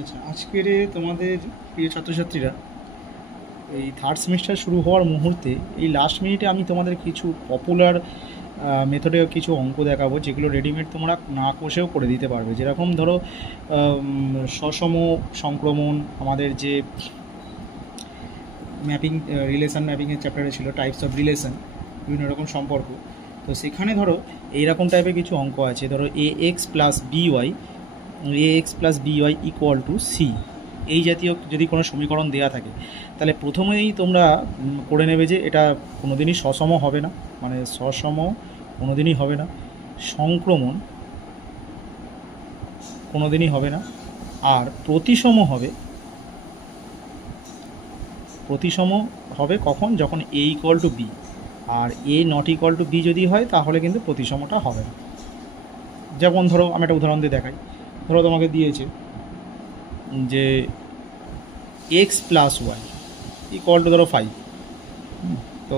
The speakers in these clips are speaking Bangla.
আচ্ছা, আজকের তোমাদের প্রিয় ছাত্রছাত্রীরা এই থার্ড সেমিস্টার শুরু হওয়ার মুহূর্তে এই লাস্ট মিনিটে আমি তোমাদের কিছু পপুলার মেথডে কিছু অঙ্ক দেখাবো, যেগুলো রেডিমেড তোমরা না কষেও করে দিতে পারবে। যেরকম ধরো সসম সংক্রমণ, আমাদের যে ম্যাপিং, রিলেশন ম্যাপিংয়ের চ্যাপ্টারে ছিল টাইপস অফ রিলেশন, বিভিন্ন রকম সম্পর্ক। তো সেখানে ধরো এইরকম টাইপের কিছু অঙ্ক আছে। ধরো ax plus by equal to C, এই জাতীয় যদি কোনো সমীকরণ দেওয়া থাকে, তাহলে প্রথমেই তোমরা করে নেবে যে এটা কোনোদিনই সসম হবে না, মানে সসম কোনোদিনই হবে না, সংক্রমণ কোনোদিনই হবে না, আর প্রতিসম হবে। প্রতিসম হবে কখন? যখন এ ইকুয়াল টু বি, আর A not equal to B যদি হয় তাহলে কিন্তু প্রতিসমটা হবে না। যেমন ধরো আমি একটা উদাহরণ দিয়ে দেখাই। ধরো তোমাকে দিয়েছে যে x plus y equal to ধরো 5। তো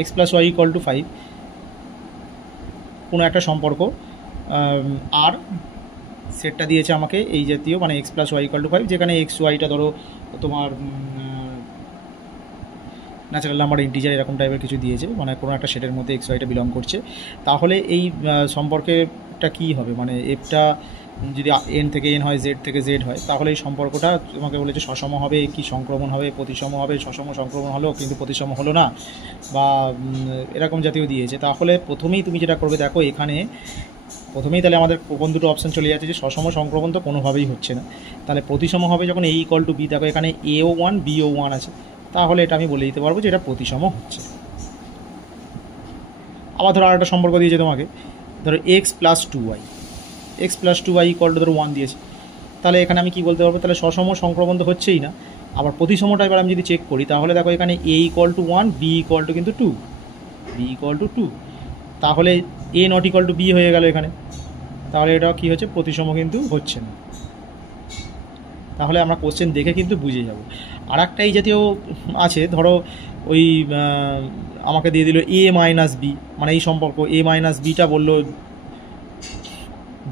x plus y equal to 5 কোনো একটা সম্পর্ক, আর সেটটা দিয়েছে আমাকে এই জাতীয়, মানে x plus y equal to 5, যেখানে এক্স ওয়াইটা ধরো তোমার ন্যাচারাল নাম্বার, ইন্টিজার, এরকম টাইপের কিছু দিয়েছে, মানে কোনো একটা সেটের মধ্যে এক্স ওয়াইটা বিলং করছে। তাহলে এই সম্পর্কেটা কী হবে, মানে এফটা যদি এন থেকে এন হয়, জেড থেকে জেড হয়, তাহলে এই সম্পর্কটা তোমাকে বলেছে সসম হবে কি সংক্রমণ হবে, প্রতিসম হবে। সসম সংক্রমণ হলো কিন্তু প্রতিসম হলো না, বা এরকম জাতীয় দিয়েছে। তাহলে প্রথমেই তুমি যেটা করবে, দেখো এখানে প্রথমেই তাহলে আমাদের কোন দুটো অপশান চলে যাচ্ছে, যে সসম সংক্রমণ তো কোনোভাবেই হচ্ছে না, তাহলে প্রতিসম হবে যখন এ ইকুয়াল টু বি। দেখো এখানে এও 1 বিও 1 আছে, তাহলে এটা আমি বলে দিতে পারবো যে এটা প্রতিসম হচ্ছে। আবার ধরো আরেকটা সম্পর্ক দিয়েছে তোমাকে, ধরো x plus 2y equal to ধরো 1 দিয়েছে, তাহলে এখানে আমি কি বলতে পারবো, তাহলে সসম সংক্রমণ তো হচ্ছেই না। আবার প্রতিসমটা এবার আমি যদি চেক করি, তাহলে দেখো এখানে A equal to 1, B equal to কিন্তু 2, তাহলে A not equal to B হয়ে গেল এখানে, তাহলে এটা কী হচ্ছে, প্রতিসম কিন্তু হচ্ছে না। তাহলে আমরা কোশ্চেন দেখে কিন্তু বুঝে যাব। আর একটা এই জাতীয় আছে, ধরো ওই আমাকে দিয়ে দিল এ মাইনাস বি, মানে এই সম্পর্ক এ মাইনাস বিটা বললো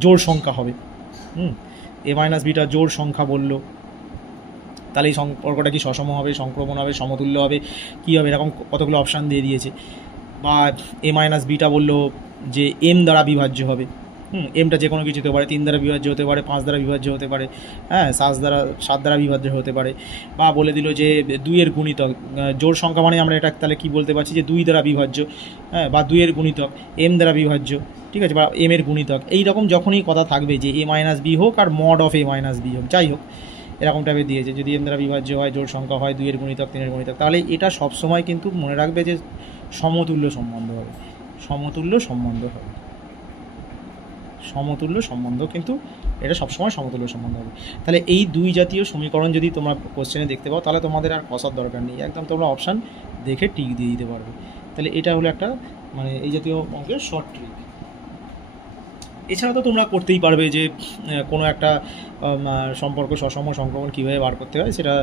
জোড় সংখ্যা হবে। এ মাইনাস বিটা জোড় সংখ্যা বললো, তাহলে এই সম্পর্কটা কি সসম হবে, সংক্রমণ হবে, সমতুল্য হবে, কী হবে, এরকম কতগুলো অপশান দিয়ে দিয়েছে। বা এ মাইনাস বিটা বললো যে এম দ্বারা বিভাজ্য হবে। এমটা যে কোনো কিছু হতে পারে, 3 দ্বারা বিভাজ্য হতে পারে, 5 দ্বারা বিভাজ্য হতে পারে, হ্যাঁ 7 দ্বারা বিভাজ্য হতে পারে। বা বলে দিল যে 2-এর গুণিতক, জোড় সংখ্যা মানে আমরা এটা তাহলে কি বলতে পারছি, যে 2 দ্বারা বিভাজ্য, হ্যাঁ, বা 2-এর গুণিতক এম দ্বারা বিভাজ্য, ঠিক আছে, বা এম এর গুণিতক। এই রকম যখনই কথা থাকবে যে এ মাইনাস বি হোক আর mod of A minus B হোক, যাই হোক এরকম টাইপের দিয়েছে, যদি এম দ্বারা বিভাজ্য হয়, জোড় সংখ্যা হয়, 2-এর গুণিতক, 3-এর গুণিতক, তাহলে এটা সবসময় কিন্তু মনে রাখবে যে সমতুল্য সম্বন্ধ হবে। সমতুল্য সম্বন্ধ হবে, সমতুল্য সম্বন্ধ, কিন্তু এটা সবসময় সমতুল্য সম্বন্ধ হবে। তাহলে এই দুই জাতীয় সমীকরণ যদি তোমরা কোশ্চেনে দেখতে পাও, তাহলে তোমাদের আর কষার দরকার নেই, একদম তোমরা অপশান দেখে টিক দিয়ে দিতে পারবে। তাহলে এটা হলো একটা, মানে এই জাতীয় অঙ্কের শর্ট ট্রিক। এছাড়া তো তোমরা করতেই পারবে যে কোনো একটা সম্পর্ক সসম সংক্রমণ কীভাবে বার করতে হয়, সেটা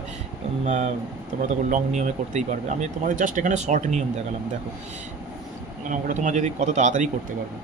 তোমরা তো লং নিয়মে করতেই পারবে। আমি তোমাদের জাস্ট এখানে শর্ট নিয়ম দেখালাম, দেখো মানে অঙ্কটা তোমরা যদি কত তাড়াতাড়ি করতে পারবে।